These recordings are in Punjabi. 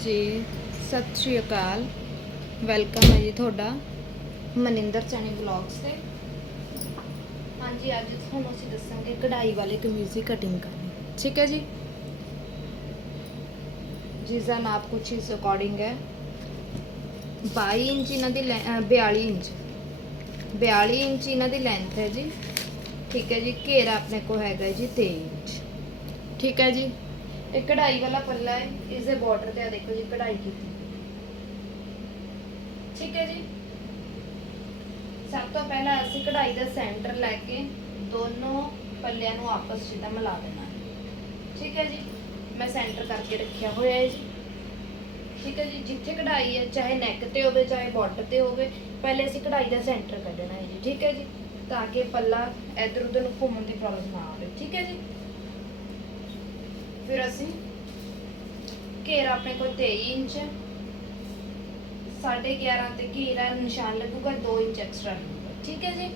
ਜੀ, ਸਤਿ ਸ਼੍ਰੀ ਅਕਾਲ। ਵੈਲਕਮ ਹੈ ਜੀ ਤੁਹਾਡਾ ਮਨਿੰਦਰ ਚੈਨੀ ਵਲੌਗਸ ਤੇ। ਹਾਂਜੀ, ਅੱਜ ਤੁਹਾਨੂੰ ਅਸੀਂ ਦੱਸਾਂਗੇ ਕਢਾਈ ਵਾਲੇ ਕਮੀਜ਼ ਦੀ ਕਟਿੰਗ ਕਰਨੀ। ਠੀਕ ਹੈ ਜੀ? ਜਿਸ ਦਾ ਨਾਪ ਕੁਛ ਇਸ ਅਕੋਰਡਿੰਗ ਹੈ। 22 ਇੰਚ ਇਹਨਾਂ ਦੀ ਲੈ- ਅਹ 42 ਇੰਚ। 42 ਇੰਚ ਇਹਨਾਂ ਦੀ ਲੈਂਥ ਹੈ ਜੀ। ਠੀਕ ਹੈ ਜੀ, ਘੇਰਾ ਆਪਣੇ ਕੋਲ ਹੈਗਾ ਹੈ ਜੀ 23 ਇੰਚ। ਠੀਕ ਹੈ ਜੀ? ਇਹ ਕਢਾਈ ਵਾਲਾ ਪੱਲਾ ਹੈ ਇਸ ਦੇ ਬਾਰਡਰ ਤੇ ਆ ਦੇਖੋ ਜੀ, ਕਢਾਈ ਕੀਤੀ। ਠੀਕ ਹੈ ਜੀ? ਸਭ ਤੋਂ ਪਹਿਲਾਂ ਅਸੀਂ ਕਢਾਈ ਦਾ ਸੈਂਟਰ ਲੈ ਕੇ ਦੋਨੋਂ ਪੱਲਿਆਂ ਨੂੰ ਆਪਸ ਵਿੱਚ ਤਾਂ ਮਿਲਾ ਦੇਣਾ ਠੀਕ ਹੈ ਜੀ? ਮੈਂ ਸੈਂਟਰ ਕਰਕੇ ਰੱਖਿਆ ਹੋਇਆ ਹੈ ਜੀ। ਠੀਕ ਹੈ ਜੀ? ਜਿੱਥੇ ਕਢਾਈ ਹੈ, ਚਾਹੇ ਨੈਕ ਤੇ ਹੋਵੇ, ਚਾਹੇ ਬਾਰਡਰ ਤੇ ਹੋਵੇ, ਪਹਿਲੇ ਅਸੀਂ ਕਢਾਈ ਦਾ ਸੈਂਟਰ ਕੱਢਣਾ ਹੈ ਜੀ। ਠੀਕ ਹੈ ਜੀ? ਤਾਂ ਕਿ ਪੱਲਾ ਇੱਧਰ ਉੱਧਰ ਨੂੰ ਘੁੰਮਣ ਦੀ ਪ੍ਰੋਬਲਮ ਨਾ ਆਵੇ। ਠੀਕ ਹੈ ਜੀ? ਫਿਰ ਅਸੀਂ ਘੇਰਾ ਆਪਣੇ ਕੋਲ 23 ਇੰਚ ਹੈ। ਸਾਢੇ 11 ਤੇ ਘੇਰਾ ਨਿਸ਼ਾਨ ਲੱਗੂਗਾ 2 ਇੰਚ ਐਕਸਟਰਾ ਲੱਗੂਗਾ। ਠੀਕ ਹੈ ਜੀ?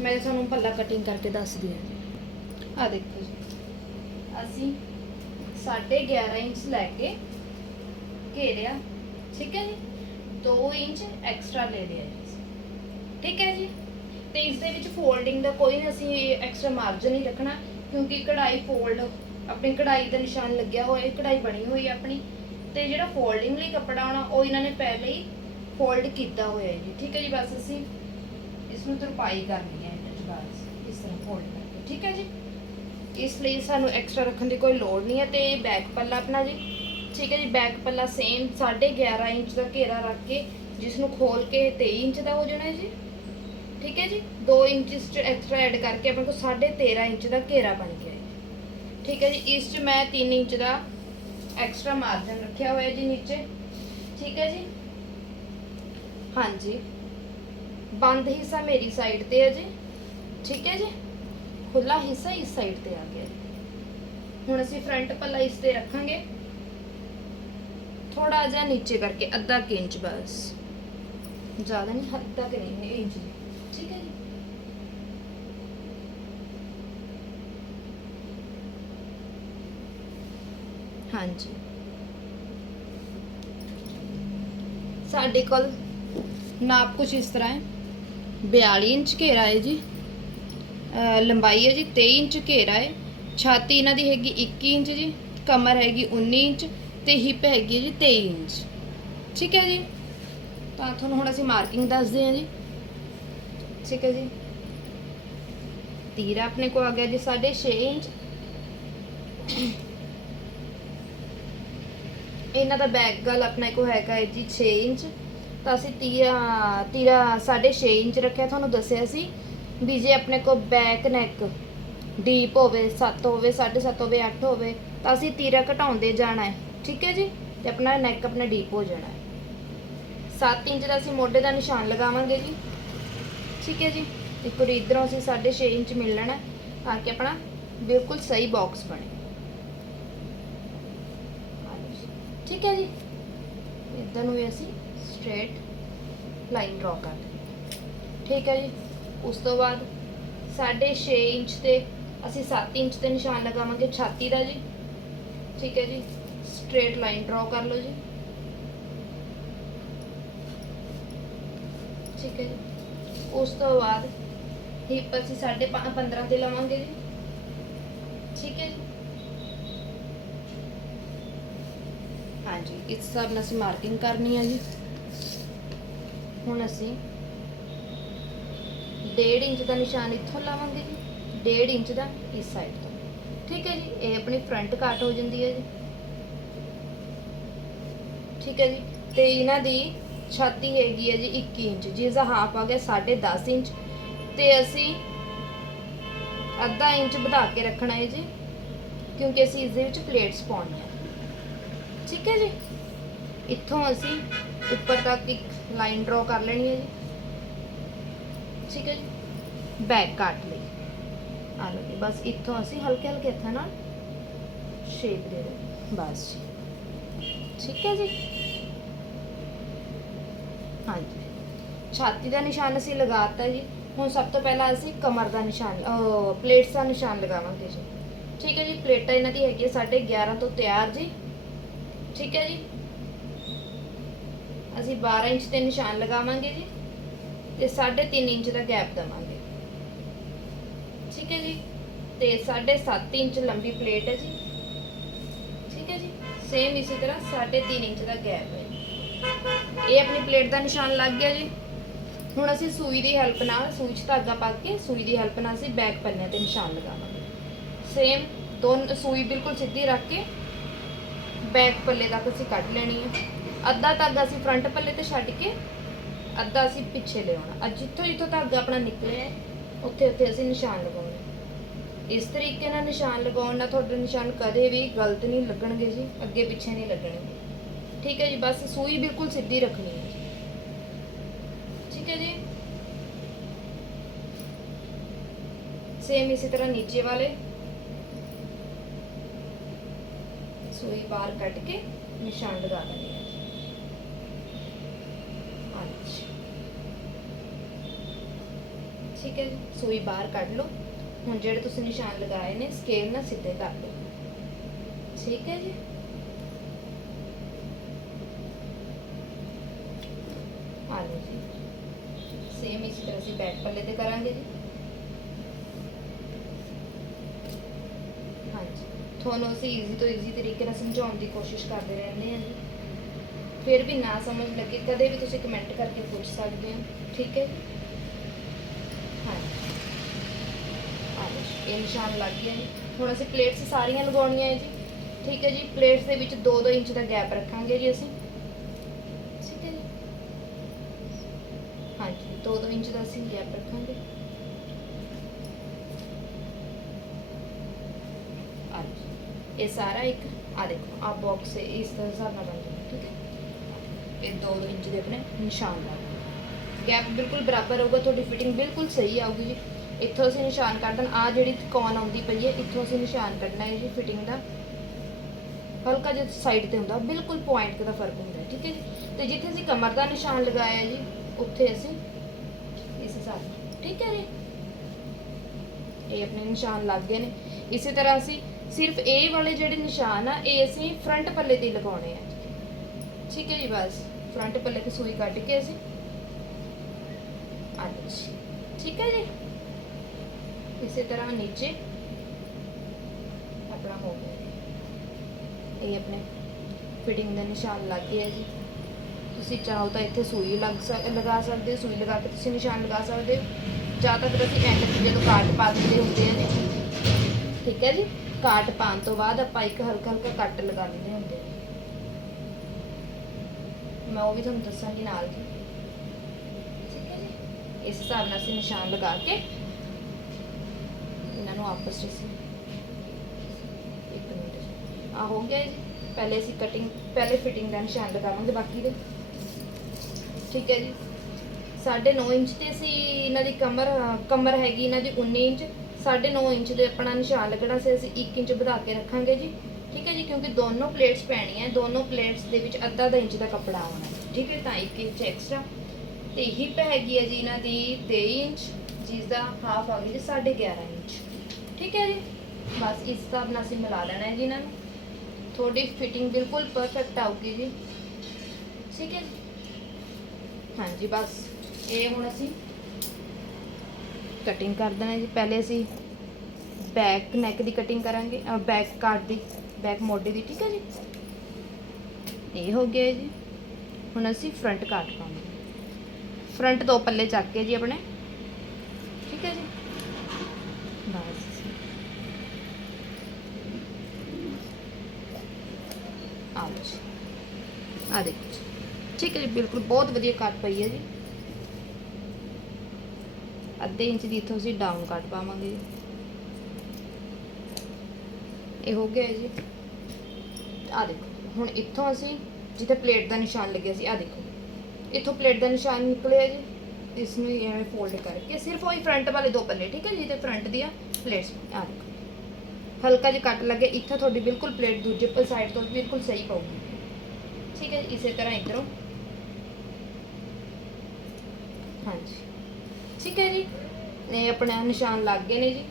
ਮੈਂ ਤੁਹਾਨੂੰ ਪੱਲਾ ਕਟਿੰਗ ਕਰਕੇ ਦੱਸਦੀ ਹਾਂ। ਆ ਦੇਖੋ ਜੀ। ਅਸੀਂ ਸਾਢੇ 11 ਇੰਚ ਲੈ ਕੇ ਘੇਰਿਆ। ਠੀਕ ਹੈ ਜੀ? 2 ਇੰਚ ਐਕਸਟਰਾ ਲੈ ਲਿਆ ਜੀ ਠੀਕ ਹੈ ਜੀ? ਤੇ ਇਸ ਦੇ ਵਿੱਚ ਫੋਲਡਿੰਗ ਦਾ ਕੋਈ ਅਸੀਂ ਐਕਸਟਰਾ ਮਾਰਜਨ ਨਹੀਂ ਰੱਖਣਾ, ਕਿਉਂਕਿ ਕਢਾਈ ਫੋਲਡ ਆਪਣੀ ਕਢਾਈ ਦਾ ਨਿਸ਼ਾਨ ਲੱਗਿਆ ਹੋਇਆ ਹੈ ਕਢਾਈ ਬਣੀ ਹੋਈ ਹੈ ਆਪਣੀ। ਤੇ ਜਿਹੜਾ ਫੋਲਡਿੰਗ ਲਈ ਕੱਪੜਾ ਆਉਣਾ, ਉਹ ਇਹਨਾਂ ਨੇ ਪਹਿਲੇ ਹੀ ਫੋਲਡ ਕੀਤਾ ਹੋਇਆ ਹੈ ਜੀ। ਠੀਕ ਹੈ ਜੀ, ਬਸ ਅਸੀਂ ਇਸ ਨੂੰ ਤਰਪਾਈ ਕਰਨੀ ਹੈ ਇਹਨਾਂ 'ਚ ਬਸ, ਇਸ ਤਰ੍ਹਾਂ ਫੋਲਡ ਕਰਕੇ। ਠੀਕ ਹੈ ਜੀ? ਇਸ ਲਈ ਸਾਨੂੰ ਐਕਸਟਰਾ ਰੱਖਣ ਦੀ ਕੋਈ ਲੋੜ ਨਹੀਂ ਹੈ ਤੇ ਬੈਕ ਪੱਲਾ ਆਪਣਾ ਜੀ। ਠੀਕ ਹੈ ਜੀ ਬੈਕ ਪੱਲਾ ਸੇਮ 11.5 ਇੰਚ ਦਾ ਘੇਰਾ ਰੱਖ ਕੇ ਜਿਸ ਨੂੰ ਖੋਲ ਕੇ 23 ਇੰਚ ਦਾ ਹੋ ਜਾਣਾ ਹੈ ਜੀ। ਠੀਕ ਹੈ ਜੀ 2 ਇੰਚ ਐਕਸਟਰਾ ਐਡ ਕਰਕੇ ਆਪਣੇ ਕੋਲ 13.5 ਇੰਚ ਦਾ ਘੇਰਾ ਬਣ ਗਿਆ ਹੈ। ਠੀਕ ਹੈ ਜੀ, ਇਸ 'ਚ ਮੈਂ 3 ਇੰਚ ਦਾ ਐਕਸਟਰਾ ਮਾਰਜਨ ਰੱਖਿਆ ਹੋਇਆ ਜੀ ਨੀਚੇ। ਠੀਕ ਹੈ ਜੀ? ਹਾਂਜੀ। ਬੰਦ ਹਿੱਸਾ ਮੇਰੀ ਸਾਈਡ ਤੇ ਹੈ ਜੀ। ਠੀਕ ਹੈ ਜੀ? ਖੁੱਲਾ ਹਿੱਸਾ ਇਸ ਸਾਈਡ ਤੇ ਆ ਗਿਆ ਹੁਣ ਅਸੀਂ ਫਰੰਟ ਪੱਲਾ ਇਸ ਤੇ ਰੱਖਾਂਗੇ। ਥੋੜਾ ਜਿਹਾ ਨੀਚੇ ਕਰਕੇ ਅੱਧਾ ਕੁ ਇੰਚ ਬਸ। ਜ਼ਿਆਦਾ ਨਹੀਂ ਅੱਧਾ ਕਿ ਨਹੀਂ, ਇੰਚ ਠੀਕ ਹੈ ਜੀ? ਹਾਂਜੀ। ਸਾਡੇ ਕੋਲ ਨਾਪ ਕੁਛ ਇਸ ਤਰ੍ਹਾਂ ਹੈ। 42 ਇੰਚ ਘੇਰਾ ਹੈ ਜੀ। ਲੰਬਾਈ ਹੈ ਜੀ 23 ਇੰਚ ਘੇਰਾ ਹੈ। ਛਾਤੀ ਇਹਨਾਂ ਦੀ ਹੈਗੀ 21 ਇੰਚ ਜੀ। ਕਮਰ ਹੈਗੀ 19 ਇੰਚ ਤੇ ਹਿਪ ਹੈਗੀ ਹੈ ਜੀ 23 ਇੰਚ। ਠੀਕ ਹੈ ਜੀ? ਤਾਂ ਤੁਹਾਨੂੰ ਹੁਣ ਅਸੀਂ ਮਾਰਕਿੰਗ ਦੱਸਦੇ ਹਾਂ ਜੀ। ਠੀਕ ਹੈ ਜੀ? ਤੀਰਾ ਆਪਣੇ ਕੋਲ ਆ ਗਿਆ ਜੀ 6.5 ਇੰਚ। ਇਹਨਾਂ ਦਾ ਬੈਕ ਗਲ ਆਪਣਾ ਕੋਲ ਹੈਗਾ ਹੈ ਜੀ 6 ਇੰਚ। ਤਾਂ ਅਸੀਂ ਤੀਰਾ ਤੀਰਾ 6.5 ਇੰਚ ਰੱਖਿਆ, ਤੁਹਾਨੂੰ ਦੱਸਿਆ ਸੀ। ਵੀ ਜੇ ਆਪਣੇ ਕੋਲ ਬੈਕ ਨੈਕ ਡੀਪ ਹੋਵੇ 7 ਹੋਵੇ 7.5 ਹੋਵੇ 8 ਹੋਵੇ, ਤਾਂ ਅਸੀਂ ਤੀਰਾ ਘਟਾਉਂਦੇ ਜਾਣਾ ਹੈ। ਠੀਕ ਹੈ ਜੀ? ਤੇ ਆਪਣਾ ਨੈਕ ਆਪਣਾ ਡੀਪ ਹੋ ਜਾਣਾ ਹੈ। 7 ਇੰਚ ਦਾ ਅਸੀਂ ਮੋਢੇ ਦਾ ਨਿਸ਼ਾਨ ਲਗਾਵਾਂਗੇ ਜੀ। ਠੀਕ ਹੈ ਜੀ? ਤੇ ਫਿਰ ਇਧਰੋਂ ਅਸੀਂ 6.5 ਇੰਚ ਮਿਲ ਲੈਣਾ ਤਾਂ ਕਿ ਆਪਣਾ ਬਿਲਕੁਲ ਸਹੀ ਬਾਕਸ ਬਣੇ। ਠੀਕ ਹੈ ਜੀ। ਇਧਰ ਨੂੰ ਵੀ ਅਸੀਂ ਸਟ੍ਰੇਟ ਲਾਈਨ ਡਰਾ ਕਰ ਲਈ ਠੀਕ ਹੈ ਜੀ। ਉਸ ਤੋਂ ਬਾਅਦ 6.5 ਇੰਚ ਤੇ ਅਸੀਂ 7 ਇੰਚ ਤੇ ਨਿਸ਼ਾਨ ਲਗਾਵਾਂਗੇ ਛਾਤੀ ਦਾ ਜੀ। ਠੀਕ ਹੈ ਜੀ। ਸਟ੍ਰੇਟ ਲਾਈਨ ਡਰਾ ਕਰ ਲਓ ਜੀ। ਠੀਕ ਹੈ ਜੀ। ਉਸ ਤੋਂ ਬਾਅਦ ਹਿੱਪ ਅਸੀਂ 15.5 ਤੇ ਲਵਾਂਗੇ ਜੀ। ਠੀਕ ਹੈ ਜੀ। ਹਾਂਜੀ, ਇਸ ਹਿਸਾਬ ਨਾਲ ਅਸੀਂ ਮਾਰਕਿੰਗ ਕਰਨੀ ਹੈ ਜੀ। ਹੁਣ ਅਸੀਂ 1.5 ਇੰਚ ਦਾ ਨਿਸ਼ਾਨ ਇੱਥੋਂ ਲਾਵਾਂਗੇ ਜੀ 1.5 ਇੰਚ ਦਾ ਇਸ ਸਾਈਡ ਤੋਂ। ਠੀਕ ਹੈ ਜੀ, ਇਹ ਆਪਣੀ ਫਰੰਟ ਕਾਟ ਹੋ ਜਾਂਦੀ ਹੈ ਜੀ। ਠੀਕ ਹੈ ਜੀ, ਤੇ ਇਹਨਾਂ ਦੀ ਛਾਤੀ ਹੈਗੀ ਹੈ ਜੀ 21 ਇੰਚ ਜਿਸ ਦਾ ਹਾਫ ਆ ਗਿਆ 10.5 ਇੰਚ। ਤੇ ਅਸੀਂ ਅੱਧਾ ਇੰਚ ਵਧਾ ਕੇ ਰੱਖਣਾ ਹੈ ਜੀ, ਕਿਉਂਕਿ ਅਸੀਂ ਇਸ ਦੇ ਵਿੱਚ ਪਲੇਟਸ ਪਾਉਣੀਆਂ। ਠੀਕ ਹੈ ਜੀ? ਇੱਥੋਂ ਅਸੀਂ ਉੱਪਰ ਤੱਕ ਇੱਕ ਲਾਈਨ ਡਰਾ ਕਰ ਲੈਣੀ ਹੈ ਜੀ। ਠੀਕ ਹੈ ਜੀ? ਬੈਕ ਕੱਟ ਲਈ। ਆ ਲਓ ਜੀ, ਬਸ ਇੱਥੋਂ ਅਸੀਂ ਹਲਕੇ ਹਲਕੇ ਹੱਥਾਂ ਨਾਲ ਸ਼ੇਪ ਦੇ ਦੇ ਬਸ ਜੀ। ਠੀਕ ਹੈ ਜੀ? ਹਾਂਜੀ। ਛਾਤੀ ਦਾ ਨਿਸ਼ਾਨ ਅਸੀਂ ਲਗਾਤਾ ਜੀ। ਹੁਣ ਸਭ ਤੋਂ ਪਹਿਲਾਂ ਅਸੀਂ ਕਮਰ ਦਾ ਨਿਸ਼ਾਨ ਪਲੇਟਸ ਦਾ ਨਿਸ਼ਾਨ ਲਗਾਵਾਂਗੇ ਜੀ। ਠੀਕ ਹੈ ਜੀ? ਪਲੇਟਾਂ ਇਹਨਾਂ ਦੀ ਹੈਗੀ ਹੈ 11.5 ਤੋਂ ਤਿਆਰ ਜੀ। ਠੀਕ ਹੈ ਜੀ? ਅਸੀਂ 12 ਇੰਚ ਤੇ ਨਿਸ਼ਾਨ ਲਗਾਵਾਂਗੇ ਜੀ ਤੇ 3.5 ਇੰਚ ਦਾ ਗੈਪ ਦਵਾਂਗੇ। ਠੀਕ ਹੈ ਜੀ? ਤੇ 7.5 ਇੰਚ ਲੰਬੀ ਪਲੇਟ ਹੈ ਜੀ। ਠੀਕ ਹੈ ਜੀ? ਸੇਮ ਇਸੇ ਤਰ੍ਹਾਂ 3.5 ਇੰਚ ਦਾ ਗੈਪ ਹੈ। ਇਹ ਆਪਣੀ ਪਲੇਟ ਦਾ ਨਿਸ਼ਾਨ ਲੱਗ ਗਿਆ ਜੀ। ਹੁਣ ਅਸੀਂ ਸੂਈ ਦੀ ਹੈਲਪ ਨਾਲ ਸੂਈ 'ਚ ਧਾਗਾ ਪਾ ਕੇ ਸੂਈ ਦੀ ਹੈਲਪ ਨਾਲ ਅਸੀਂ ਬੈਕ ਪੰਨੇ ਤੇ ਨਿਸ਼ਾਨ ਲਗਾਵਾਂਗੇ। ਸੇਮ ਦੋਨ ਸੂਈ ਬਿਲਕੁਲ ਸਿੱਧੀ ਰੱਖ ਕੇ ਬੈਕ ਪੱਲੇ ਤੱਕ ਅਸੀਂ ਕੱਢ ਲੈਣੀ ਹੈ। ਅੱਧਾ ਧਾਗਾ ਅਸੀਂ ਫਰੰਟ ਪੱਲੇ ਤੇ ਛੱਡ ਕੇ ਅੱਧਾ ਅਸੀਂ ਪਿੱਛੇ ਲਿਆਉਣਾ। ਅੱਜ ਜਿੱਥੋਂ ਜਿੱਥੋਂ ਧਾਗਾ ਆਪਣਾ ਨਿਕਲਿਆ ਉੱਥੇ ਉੱਥੇ ਅਸੀਂ ਨਿਸ਼ਾਨ ਲਗਾਉਣੇ ਇਸ ਤਰੀਕੇ ਨਾਲ ਨਿਸ਼ਾਨ ਲਗਾਉਣ ਨਾਲ ਤੁਹਾਡੇ ਨਿਸ਼ਾਨ ਕਦੇ ਵੀ ਗਲਤ ਨਹੀਂ ਲੱਗਣਗੇ ਜੀ, ਅੱਗੇ ਪਿੱਛੇ ਨਹੀਂ ਲੱਗਣਗੇ। ਠੀਕ ਹੈ ਜੀ, ਬਸ ਸੂਈ ਬਿਲਕੁਲ ਸਿੱਧੀ ਰੱਖਣੀ ਹੈ ਠੀਕ ਹੈ ਜੀ? ਸੇਮ ਇਸੇ ਤਰ੍ਹਾਂ ਨੀਚੇ ਵਾਲੇ। ਸੂਈ ਬਾਹਰ ਕੱਢ ਕੇ ਨਿਸ਼ਾਨ ਲਗਾ ਦੇਣੀ ਹੈ। ਹਾਂਜੀ। ਠੀਕ ਹੈ ਸੂਈ ਬਾਹਰ ਕੱਢ ਲਓ। ਹੁਣ ਜਿਹੜੇ ਤੁਸੀਂ ਨਿਸ਼ਾਨ ਲਗਾਏ ਨੇ ਸਕੇਲ ਨਾਲ ਸਿੱਧੇ ਕਰ ਲਓ ਠੀਕ ਹੈ ਜੀ? ਆ ਲਓ ਜੀ ਸੇਮ ਇਸੇ ਤਰ੍ਹਾਂ ਅਸੀਂ ਬੈਕ ਪੱਲੇ ਤੇ ਕਰਾਂਗੇ ਜੀ ਹਾਂਜੀ ਤੁਹਾਨੂੰ ਅਸੀਂ ਈਜ਼ੀ ਤੋਂ ਈਜ਼ੀ ਤਰੀਕੇ ਨਾਲ ਸਮਝਾਉਣ ਦੀ ਕੋਸ਼ਿਸ਼ ਕਰਦੇ ਰਹਿੰਦੇ ਹਾਂ ਜੀ। ਫਿਰ ਵੀ ਨਾ ਸਮਝ ਲੱਗੇ, ਕਦੇ ਵੀ ਤੁਸੀਂ ਕਮੈਂਟ ਕਰਕੇ ਪੁੱਛ ਸਕਦੇ ਹੋ, ਠੀਕ ਹੈ ਜੀ? ਹਾਂਜੀ ਆ ਇਹ ਨਿਸ਼ਾਨ ਲੱਗ ਗਿਆ ਜੀ। ਹੁਣ ਅਸੀਂ ਪਲੇਟਸ ਸਾਰੀਆਂ ਲਗਾਉਣੀਆਂ ਹੈ ਜੀ। ਠੀਕ ਹੈ ਜੀ ਪਲੇਟਸ ਦੇ ਵਿੱਚ 2-2 ਇੰਚ ਦਾ ਗੈਪ ਰੱਖਾਂਗੇ ਜੀ ਅਸੀਂ। ਠੀਕ ਹੈ ਜੀ? ਹਾਂਜੀ 2-2 ਇੰਚ ਦਾ ਅਸੀਂ ਗੈਪ ਰੱਖਾਂਗੇ ਆ ਲਓ ਜੀ। ਇਹ ਸਾਰਾ ਇੱਕ ਆ ਦੇਖੋ ਆ ਬਾਕਸ ਇਸ ਤਰ੍ਹਾਂ ਹਿਸਾਬ ਨਾਲ ਬਣ ਜਾਣਾ ਠੀਕ ਹੈ? ਇਹ 2 ਇੰਚ ਦੇ ਆਪਣੇ ਨਿਸ਼ਾਨ ਲਾ ਗੈਪ ਬਿਲਕੁਲ ਬਰਾਬਰ ਹੋਊਗਾ, ਤੁਹਾਡੀ ਫਿਟਿੰਗ ਬਿਲਕੁਲ ਸਹੀ ਆਊਗੀ ਜੀ। ਇੱਥੋਂ ਅਸੀਂ ਨਿਸ਼ਾਨ ਕੱਢਣ ਆ ਜਿਹੜੀ ਕੌਨ ਆਉਂਦੀ ਪਈ ਹੈ, ਇੱਥੋਂ ਅਸੀਂ ਨਿਸ਼ਾਨ ਕੱਢਣਾ ਹੈ ਜੀ ਫਿਟਿੰਗ ਦਾ। ਹਲਕਾ ਜਿਹਾ ਸਾਈਡ ਤੇ ਹੁੰਦਾ, ਬਿਲਕੁਲ ਪੁਆਇੰਟ ਦਾ ਫ਼ਰਕ ਹੁੰਦਾ, ਠੀਕ ਹੈ ਜੀ? ਤੇ ਜਿੱਥੇ ਅਸੀਂ ਕਮਰ ਦਾ ਨਿਸ਼ਾਨ ਲਗਾਇਆ ਜੀ, ਉੱਥੇ ਅਸੀਂ ਇਸ ਹਿਸਾਬ ਨਾਲ, ਠੀਕ ਹੈ ਜੀ? ਇਹ ਆਪਣੇ ਨਿਸ਼ਾਨ ਲੱਗ ਗਏ ਨੇ। ਇਸੇ ਤਰ੍ਹਾਂ ਅਸੀਂ ਸਿਰਫ ਇਹ ਵਾਲੇ ਜਿਹੜੇ ਨਿਸ਼ਾਨ ਆ, ਇਹ ਅਸੀਂ ਫਰੰਟ ਪੱਲੇ ਤੇ ਲਗਾਉਣੇ ਆ। ਠੀਕ ਹੈ ਜੀ, ਬਸ। ਫਰੰਟ ਪੱਲੇ ਤੇ ਸੂਈ ਕੱਢ ਕੇ ਅਸੀਂ ਅੱਜ ਠੀਕ ਹੈ ਜੀ? ਇਸੇ ਤਰ੍ਹਾਂ ਨੀਚੇ ਆਪਣਾ ਹੋ ਗਿਆ। ਇਹ ਆਪਣੇ ਫਿਟਿੰਗ ਦਾ ਨਿਸ਼ਾਨ ਲੱਗ ਗਿਆ ਜੀ। ਤੁਸੀਂ ਚਾਹੋ ਤਾਂ ਇੱਥੇ ਸੂਈ ਲੱਗ ਲਗਾ ਸਕਦੇ ਹੋ, ਸੂਈ ਲਗਾ ਕੇ ਤੁਸੀਂ ਨਿਸ਼ਾਨ ਲਗਾ ਸਕਦੇ ਹੋ। ਜਾਂ ਤਾਂ ਫਿਰ ਅਸੀਂ ਐਂਡ ਤੇ ਜਦੋਂ ਕਾਟ ਪਾ ਦਿੰਦੇ ਹੁੰਦੇ ਆ ਜੀ। ਠੀਕ ਹੈ ਜੀ? ਕਾਟ ਪਾਉਣ ਤੋਂ ਬਾਅਦ ਆਪਾਂ ਇੱਕ ਹਲਕਾ ਹਲਕਾ ਕੱਟ ਲਗਾ ਦਿੰਦੇ ਹੁੰਦੇ ਆ। ਮੈਂ ਉਹ ਵੀ ਤੁਹਾਨੂੰ ਦੱਸਾਂਗੀ ਨਾਲ ਜੀ ਠੀਕ ਹੈ ਜੀ? ਇਸ ਹਿਸਾਬ ਨਾਲ ਅਸੀਂ ਨਿਸ਼ਾਨ ਲਗਾ ਕੇ ਇਹਨਾਂ ਨੂੰ ਆਪਸ ਵਿੱਚ ਅਸੀਂ ਇੱਕ ਮਿੰਟ ਆ ਹੋ ਗਿਆ ਜੀ। ਪਹਿਲੇ ਅਸੀਂ ਕਟਿੰਗ ਪਹਿਲੇ ਫਿਟਿੰਗ ਦਾ ਨਿਸ਼ਾਨ ਲਗਾਵਾਂਗੇ ਬਾਕੀ ਦੇ। ਠੀਕ ਹੈ ਜੀ। 9.5 ਇੰਚ ਤੇ ਅਸੀਂ ਇਹਨਾਂ ਦੀ ਕਮਰ ਕਮਰ ਹੈਗੀ ਇਹਨਾਂ ਦੀ 19 ਇੰਚ। 9.5 ਇੰਚ ਦੇ ਆਪਣਾ ਨਿਸ਼ਾਨ ਲੱਗਣਾ ਸੀ, ਅਸੀਂ 1 ਇੰਚ ਵਧਾ ਕੇ ਰੱਖਾਂਗੇ ਜੀ। ਠੀਕ ਹੈ ਜੀ, ਕਿਉਂਕਿ ਦੋਨੋਂ ਪਲੇਟਸ ਪੈਣੀਆਂ, ਦੋਨੋਂ ਪਲੇਟਸ ਦੇ ਵਿੱਚ ਅੱਧਾ ਅੱਧਾ ਇੰਚ ਦਾ ਕੱਪੜਾ ਆਉਣਾ ਠੀਕ ਹੈ, ਤਾਂ 1 ਇੰਚ ਐਕਸਟਰਾ ਤੇ ਹਿਪ ਹੈਗੀ ਹੈ ਜੀ ਇਹਨਾਂ ਦੀ 23 ਇੰਚ ਜਿਸ ਦਾ ਹਾਫ ਆ ਗਈ ਜੀ 11.5 ਇੰਚ। ਠੀਕ ਹੈ ਜੀ, ਬਸ ਇਸ ਹਿਸਾਬ ਨਾਲ ਅਸੀਂ ਮਿਲਾ ਲੈਣਾ ਹੈ ਜੀ ਇਹਨਾਂ ਨੂੰ। ਤੁਹਾਡੀ ਫਿਟਿੰਗ ਬਿਲਕੁਲ ਪਰਫੈਕਟ ਆਊਗੀ ਜੀ। ਠੀਕ ਹੈ ਹਾਂਜੀ, ਬਸ ਇਹ ਹੁਣ ਅਸੀਂ ਕਟਿੰਗ ਕਰ ਦੇਣਾ ਜੀ। ਪਹਿਲੇ ਅਸੀਂ ਬੈਕ ਨੈਕ ਦੀ ਕਟਿੰਗ ਕਰਾਂਗੇ ਬੈਕ ਕਾਟ ਦੀ ਬੈਕ ਮੋਢੇ ਦੀ, ਠੀਕ ਹੈ ਜੀ? ਇਹ ਹੋ ਗਿਆ ਜੀ। ਹੁਣ ਅਸੀਂ ਫਰੰਟ ਕਾਟ ਪਾਵਾਂਗੇ। ਫਰੰਟ ਦੋ ਪੱਲੇ ਚੱਕ ਕੇ ਜੀ ਆਪਣੇ। ਠੀਕ ਹੈ ਜੀ? ਬਸ। ਆ ਜੀ। ਆ ਦੇਖੋ ਠੀਕ ਹੈ ਜੀ, ਬਿਲਕੁਲ ਬਹੁਤ ਵਧੀਆ ਕੱਟ ਪਈ ਹੈ ਜੀ। ਅੱਧੇ ਇੰਚ ਦੀ ਇੱਥੋਂ ਅਸੀਂ ਡਾਊਨ ਕੱਟ ਪਾਵਾਂਗੇ ਜੀ। ਇਹ ਹੋ ਗਿਆ ਜੀ। ਆ ਦੇਖੋ, ਹੁਣ ਇੱਥੋਂ ਅਸੀਂ ਜਿੱਥੇ ਪਲੇਟ ਦਾ ਨਿਸ਼ਾਨ ਲੱਗਿਆ ਸੀ ਆ ਦੇਖੋ। ਇੱਥੋਂ ਪਲੇਟ ਦਾ ਨਿਸ਼ਾਨ ਨਿਕਲਿਆ ਜੀ। ਇਸ ਨੂੰ ਹੀ ਐਵੇਂ ਫੋਲਡ ਕਰਕੇ, ਸਿਰਫ ਉਹੀ ਫਰੰਟ ਵਾਲੇ ਦੋ ਪੱਲੇ, ਠੀਕ ਹੈ ਜੀ, ਤੇ ਫਰੰਟ ਦੀਆਂ ਪਲੇਟਸ ਆ ਦੇਖੋ। ਹਲਕਾ ਜਿਹਾ ਕੱਟ ਲੱਗੇ, ਇੱਥੇ ਤੁਹਾਡੀ ਬਿਲਕੁਲ ਪਲੇਟ ਦੂਜੇ ਪਲ ਸਾਈਡ ਤੋਂ ਬਿਲਕੁਲ ਸਹੀ ਪਾਉਗੀ ਠੀਕ ਹੈ ਇਸੇ ਤਰ੍ਹਾਂ ਇਧਰੋਂ। ਹਾਂਜੀ। ਠੀਕ ਹੈ ਜੀ। ਇਹ ਆਪਣਾ ਨਿਸ਼ਾਨ ਲੱਗ ਗਏ ਨੇ ਜੀ।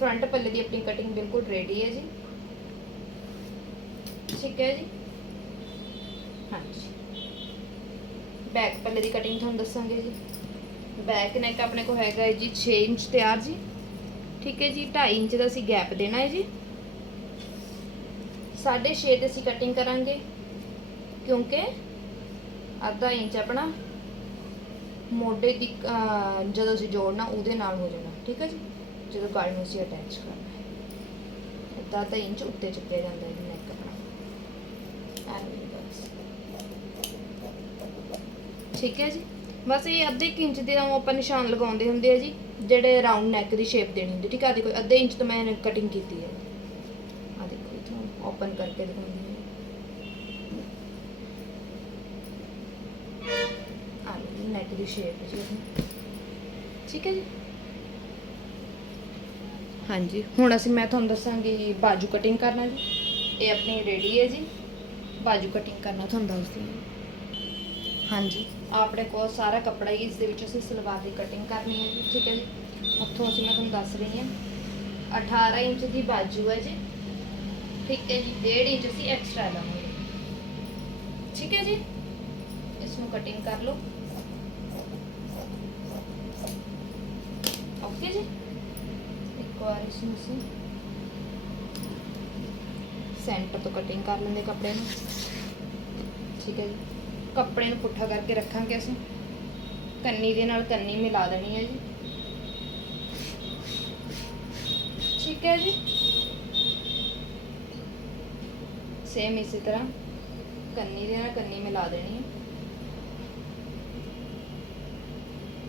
ਫਰੰਟ ਪੱਲੇ ਦੀ ਆਪਣੀ ਕਟਿੰਗ ਬਿਲਕੁਲ ਰੈਡੀ ਹੈ ਜੀ। ਠੀਕ ਹੈ ਜੀ। ਹਾਂਜੀ। ਬੈਕ ਪੱਲੇ ਦੀ ਕਟਿੰਗ ਤੁਹਾਨੂੰ ਦੱਸਾਂਗੇ ਜੀ। ਬੈਕ ਨੈਕ ਆਪਣੇ ਕੋਲ ਹੈਗਾ ਹੈ ਜੀ 6 ਇੰਚ ਤਿਆਰ ਜੀ। ਠੀਕ ਹੈ ਜੀ 2.5 ਇੰਚ ਦਾ ਅਸੀਂ ਗੈਪ ਦੇਣਾ ਹੈ ਜੀ। 6.5 ਤੇ ਅਸੀਂ ਕਟਿੰਗ ਕਰਾਂਗੇ। ਕਿਉਂਕਿ ਅੱਧਾ ਇੰਚ ਆਪਣਾ ਮੋਢੇ ਦੀ ਜਦੋਂ ਅਸੀਂ ਜੋੜਨਾ ਉਹਦੇ ਨਾਲ ਹੋ ਜਾਣਾ, ਠੀਕ ਹੈ ਜੀ? ਜਦੋਂ ਗਲ ਨੂੰ ਅਸੀਂ ਅਟੈਚ ਕਰਨਾ ਹੈ। ਅੱਧਾ ਅੱਧਾ ਇੰਚ ਉੱਤੇ ਚੁੱਕਿਆ ਜਾਂਦਾ ਹੈ ਨੈਕ ਆਪਣਾ। ਐਵੇਂ ਬਸ। ਠੀਕ ਹੈ ਜੀ? ਬਸ ਇਹ ਅੱਧੇ ਕੁ ਇੰਚ ਦੇ ਆਪਾਂ ਨਿਸ਼ਾਨ ਲਗਾਉਂਦੇ ਹੁੰਦੇ ਆ ਜੀ, ਜਿਹੜੇ ਰਾਉਂਡ ਨੈਕ ਦੀ ਸ਼ੇਪ ਦੇਣੀ ਹੁੰਦੀ, ਠੀਕ ਆ ਦੇਖੋ, ਅੱਧੇ ਇੰਚ ਤੋਂ ਮੈਂ ਕਟਿੰਗ ਕੀਤੀ ਹੈ। ਆ ਦੇਖੋ, ਇਥੋਂ ਓਪਨ ਕਰਕੇ ਦਿਖਾਉਂਦੀ ਹਾਂ ਆ ਲਓ ਨੈਕ ਦੀ ਸ਼ੇਪ ਜੀ ਠੀਕ ਹੈ ਜੀ? ਹਾਂਜੀ, ਹੁਣ ਅਸੀਂ, ਮੈਂ ਤੁਹਾਨੂੰ ਦੱਸਾਂਗੀ ਬਾਜੂ ਕਟਿੰਗ ਕਰਨਾ ਜੀ। ਇਹ ਆਪਣੀ ਰੈਡੀ ਹੈ ਜੀ। ਬਾਜੂ ਕਟਿੰਗ ਕਰਨਾ ਤੁਹਾਨੂੰ ਦੱਸਦੀ ਹਾਂ। ਹਾਂਜੀ, ਆਪਣੇ ਕੋਲ ਸਾਰਾ ਕੱਪੜਾ ਹੀ ਇਸ ਦੇ ਵਿੱਚ ਅਸੀਂ ਸਲਵਾਰ ਦੀ ਕਟਿੰਗ ਕਰਨੀ ਹੈ ਜੀ। ਠੀਕ ਹੈ ਜੀ? ਉੱਥੋਂ ਅਸੀਂ, ਮੈਂ ਤੁਹਾਨੂੰ ਦੱਸ ਰਹੀ ਹਾਂ। 18 ਇੰਚ ਦੀ ਬਾਜੂ ਹੈ ਜੀ। ਠੀਕ ਹੈ ਜੀ? 1.5 ਇੰਚ ਅਸੀਂ ਐਕਸਟਰਾ ਲਵਾਂਗੇ। ਠੀਕ ਹੈ ਜੀ? ਇਸ ਨੂੰ ਕਟਿੰਗ ਕਰ ਲਓ ਓਕੇ ਜੀ ਸੀ। ਸੈਂਟਰ ਤੋਂ ਕਟਿੰਗ ਕਰ ਲੈਂਦੇ ਕੱਪੜੇ ਨੂੰ। ਠੀਕ ਹੈ ਜੀ। ਕੱਪੜੇ ਨੂੰ ਪੁੱਠਾ ਕਰਕੇ ਰੱਖਾਂਗੇ ਅਸੀਂ। ਕੰਨੀ ਦੇ ਨਾਲ ਕੰਨੀ ਮਿਲਾ ਦੇਣੀ ਹੈ ਜੀ। ਠੀਕ ਹੈ ਜੀ। ਸੇਮ ਇਸੇ ਤਰ੍ਹਾਂ। ਕੰਨੀ ਦੇ ਨਾਲ ਕੰਨੀ ਮਿਲਾ ਦੇਣੀ ਹੈ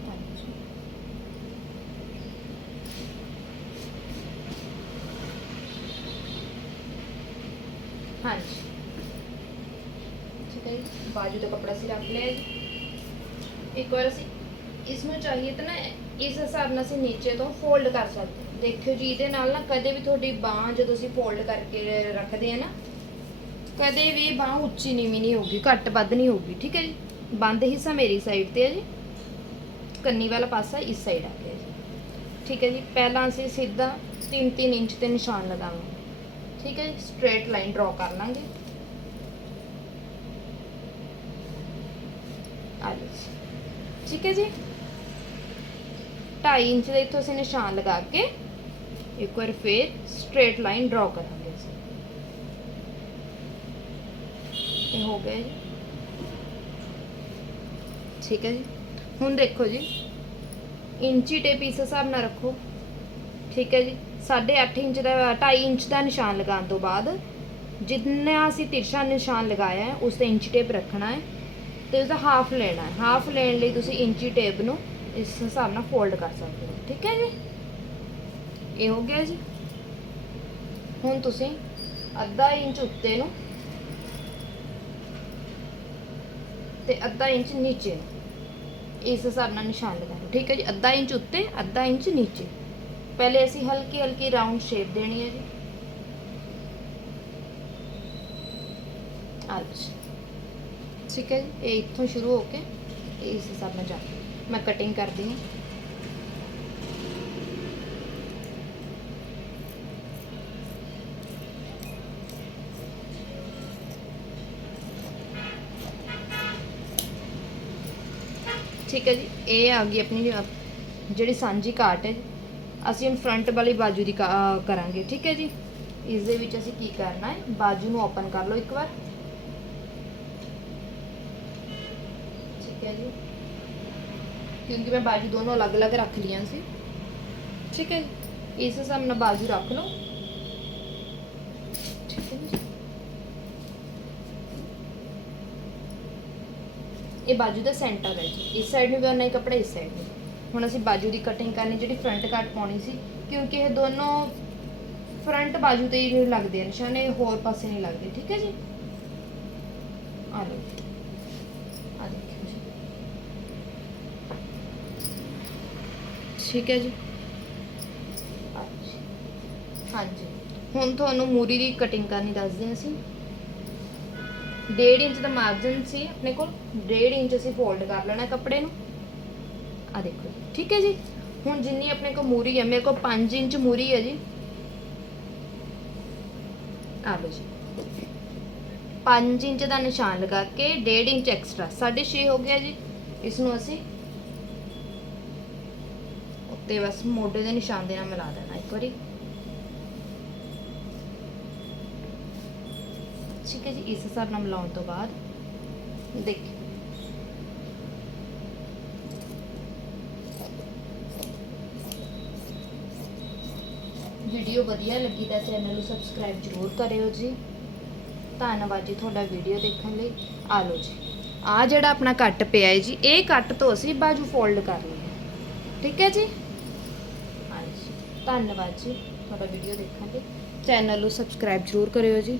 ਹਾਂਜੀ ਹਾਂਜੀ। ਠੀਕ ਹੈ ਜੀ, ਬਾਜੂ ਦਾ ਕੱਪੜਾ ਅਸੀਂ ਰੱਖ ਲਿਆ ਜੀ। ਇੱਕ ਵਾਰ ਅਸੀਂ ਇਸ ਨੂੰ ਚਾਹੀਏ ਤਾਂ ਨਾ, ਇਸ ਹਿਸਾਬ ਨਾਲ ਅਸੀਂ ਨੀਚੇ ਤੋਂ ਫੋਲਡ ਕਰ ਸਕਦੇ ਹਾਂ। ਦੇਖਿਓ ਜੀ, ਇਹਦੇ ਨਾਲ ਨਾ ਕਦੇ ਵੀ ਤੁਹਾਡੀ ਬਾਹ ਜਦੋਂ ਅਸੀਂ ਫੋਲਡ ਕਰਕੇ ਰੱਖਦੇ ਆ ਨਾ, ਕਦੇ ਵੀ ਬਾਹ ਉੱਚੀ ਨੀਵੀਂ ਨਹੀਂ ਹੋਊਗੀ, ਘੱਟ ਵੱਧ ਨਹੀਂ ਹੋਊਗੀ, ਠੀਕ ਹੈ ਜੀ? ਬੰਦ ਹਿੱਸਾ ਮੇਰੀ ਸਾਈਡ ਤੇ ਹੈ ਜੀ। ਕੰਨੀ ਵਾਲਾ ਪਾਸਾ ਇਸ ਸਾਈਡ ਆ ਗਿਆ ਜੀ। ਠੀਕ ਹੈ ਜੀ, ਪਹਿਲਾਂ ਅਸੀਂ ਸਿੱਧਾ 3-3 ਇੰਚ ਤੇ ਨਿਸ਼ਾਨ ਲਗਾਵਾਂਗੇ। ਠੀਕ ਹੈ ਜੀ ਸਟ੍ਰੇਟ ਲਾਈਨ ਡਰਾ ਕਰ ਲਾਂਗੇ। ਆ ਲਓ ਠੀਕ ਹੈ ਜੀ। 2.5 ਇੰਚ ਦੇ ਇੱਥੋਂ ਅਸੀਂ ਨਿਸ਼ਾਨ ਲਗਾ ਕੇ ਇੱਕ ਵਾਰ ਫੇਰ ਸਟ੍ਰੇਟ ਲਾਈਨ ਡਰਾ ਕਰਾਂਗੇ ਇਹ ਹੋ ਗਿਆ ਜੀ। ਠੀਕ ਹੈ ਜੀ। ਹੁਣ ਦੇਖੋ ਜੀ, ਇੰਚੀ ਟੇਪ ਇਸ ਹਿਸਾਬ ਨਾਲ ਰੱਖੋ। ਠੀਕ ਹੈ ਜੀ। 8.5 ਇੰਚ ਦਾ 2.5 ਇੰਚ ਦਾ ਨਿਸ਼ਾਨ ਲਗਾਉਣ ਤੋਂ ਬਾਅਦ ਜਿੰਨਾ ਅਸੀਂ ਤਿਰਛਾ ਨਿਸ਼ਾਨ ਲਗਾਇਆ ਹੈ, ਉਸ ਤੇ ਇੰਚੀ ਟੇਪ ਰੱਖਣਾ ਹੈ ਤੇ ਉਸਦਾ ਹਾਫ ਲੈਣਾ ਹੈ। ਹਾਫ ਲੈਣ ਲਈ ਤੁਸੀਂ ਇੰਚੀ ਟੇਪ ਨੂੰ ਇਸ ਹਿਸਾਬ ਨਾਲ ਫੋਲਡ ਕਰ ਸਕਦੇ ਹੋ। ਠੀਕ ਹੈ ਜੀ? ਇਹ ਹੋ ਗਿਆ ਜੀ। ਹੁਣ ਤੁਸੀਂ ਅੱਧਾ ਇੰਚ ਉੱਤੇ ਨੂੰ ਤੇ ਅੱਧਾ ਇੰਚ ਨੀਚੇ ਨੂੰ ਇਸ ਹਿਸਾਬ ਨਾਲ ਨਿਸ਼ਾਨ ਲਗਾਓ। ਠੀਕ ਹੈ ਜੀ? ਅੱਧਾ ਇੰਚ ਉੱਤੇ, ਅੱਧਾ ਇੰਚ ਨੀਚੇ। ਪਹਿਲੇ ਅਸੀਂ ਹਲਕੀ ਹਲਕੀ ਰਾਉਂਡ ਸ਼ੇਪ ਦੇਣੀ ਹੈ ਜੀ ਅੱਛਾ ਠੀਕ ਹੈ ਜੀ ਇਹ ਇੱਥੋਂ ਸ਼ੁਰੂ ਹੋ ਕੇ ਇਹ ਇਸ ਹਿਸਾਬ ਨਾਲ ਜਾ ਮੈਂ ਕਟਿੰਗ ਕਰਦੀ ਹਾਂ ਠੀਕ ਹੈ ਜੀ ਇਹ ਆ ਗਈ ਆਪਣੀ ਅਹ, ਜਿਹੜੀ ਸਾਂਝੀ ਕਾਟ ਹੈ। ਜੀ। ਅਸੀਂ ਹੁਣ ਫਰੰਟ ਵਾਲੀ ਬਾਜੂ ਦੀ ਕਾ- ਕਰਾਂਗੇ, ਠੀਕ ਹੈ ਜੀ? ਇਸ ਦੇ ਵਿੱਚ ਅਸੀਂ ਕੀ ਕਰਨਾ ਹੈ? ਬਾਜੂ ਨੂੰ ਓਪਨ ਕਰ ਲਓ ਇੱਕ ਵਾਰ। ਠੀਕ ਹੈ ਜੀ? ਕਿਉਂਕਿ ਮੈਂ ਬਾਜੂ ਦੋਨੋਂ ਅਲੱਗ-ਅਲੱਗ ਰੱਖ ਲਈਆਂ ਸੀ। ਠੀਕ ਹੈ ਇਸ ਹਿਸਾਬ ਨਾਲ ਬਾਜੂ ਰੱਖ ਲਓ। ਇਹ ਬਾਜੂ ਦਾ ਸੈਂਟਰ ਹੈ ਜੀ। ਇਸ ਸਾਈਡ ਨੂੰ ਵੀ ਉਹਨਾਂ ਹੀ ਕੱਪੜਾ ਇਸ ਸਾਈਡ ਨੂੰ। ਹੁਣ ਅਸੀਂ ਬਾਜੂ ਦੀ ਕਟਿੰਗ ਕਰਨੀ, ਜਿਹੜੀ ਫਰੰਟ ਕੱਟ ਪਾਉਣੀ ਸੀ, ਕਿਉਂਕਿ ਇਹ ਦੋਨੋਂ ਫਰੰਟ ਬਾਜੂ ਤੇ ਹੀ ਲੱਗਦੇ ਆ ਨਿਸ਼ਾਨ, ਇਹ ਹੋਰ ਪਾਸੇ ਨਹੀਂ ਲੱਗਦੇ, ਠੀਕ ਹੈ ਜੀ? ਆ ਲਓ ਆ ਦੇਖਿਓ ਜੀ। ਠੀਕ ਹੈ ਜੀ? ਹਾਂਜੀ। ਹੁਣ ਤੁਹਾਨੂੰ ਮੂਰੀ ਦੀ ਕਟਿੰਗ ਕਰਨੀ ਦੱਸਦੇ ਹਾਂ ਅਸੀਂ। 1.5 ਇੰਚ ਦਾ ਮਾਰਜਨ ਸੀ ਆਪਣੇ ਕੋਲ 1.5 ਇੰਚ ਅਸੀਂ ਫੋਲਡ ਕਰ ਲੈਣਾ ਕੱਪੜੇ ਨੂੰ। ਆ ਦੇਖੋ ਠੀਕ ਹੈ ਜੀ? ਹੁਣ ਜਿੰਨੀ ਆਪਣੇ ਕੋਲ ਮੂਰੀ ਹੈ, ਮੇਰੇ ਕੋਲ 5 ਇੰਚ ਮੂਰੀ ਹੈ ਜੀ। ਆ ਲਓ ਜੀ। 5 ਇੰਚ ਦਾ ਨਿਸ਼ਾਨ ਲਗਾ ਕੇ 1.5 ਇੰਚ ਐਕਸਟਰਾ 6.5 ਹੋ ਗਿਆ ਜੀ। ਇਸ ਨੂੰ ਅਸੀਂ ਉੱਤੇ ਬਸ ਮੋਢੇ ਦੇ ਨਿਸ਼ਾਨ ਦੇ ਨਾਲ ਮਿਲਾ ਦੇਣਾ ਇੱਕ ਵਾਰੀ। ਠੀਕ ਹੈ ਜੀ, ਇਸ ਹਿਸਾਬ ਨਾਲ ਮਿਲਾਉਣ ਤੋਂ ਬਾਅਦ ਦੇਖਿਓ ਵੀਡੀਓ ਵਧੀਆ ਲੱਗੀ ਤਾਂ ਚੈਨਲ ਨੂੰ ਸਬਸਕ੍ਰਾਈਬ ਜ਼ਰੂਰ ਕਰਿਓ ਜੀ। ਧੰਨਵਾਦ ਜੀ ਤੁਹਾਡਾ ਵੀਡੀਓ ਦੇਖਣ ਲਈ। ਆ ਲਓ ਜੀ। ਆ ਜਿਹੜਾ ਆਪਣਾ ਕੱਟ ਪਿਆ ਹੈ ਜੀ, ਇਹ ਕੱਟ ਤੋਂ ਅਸੀਂ ਬਾਜੂ ਫੋਲਡ ਕਰਨੀ ਹੈ ਠੀਕ ਹੈ ਜੀ? ਹਾਂਜੀ। ਧੰਨਵਾਦ ਜੀ ਤੁਹਾਡਾ ਵੀਡੀਓ ਦੇਖਣ ਲਈ। ਚੈਨਲ ਨੂੰ ਸਬਸਕ੍ਰਾਈਬ ਜ਼ਰੂਰ ਕਰਿਓ ਜੀ।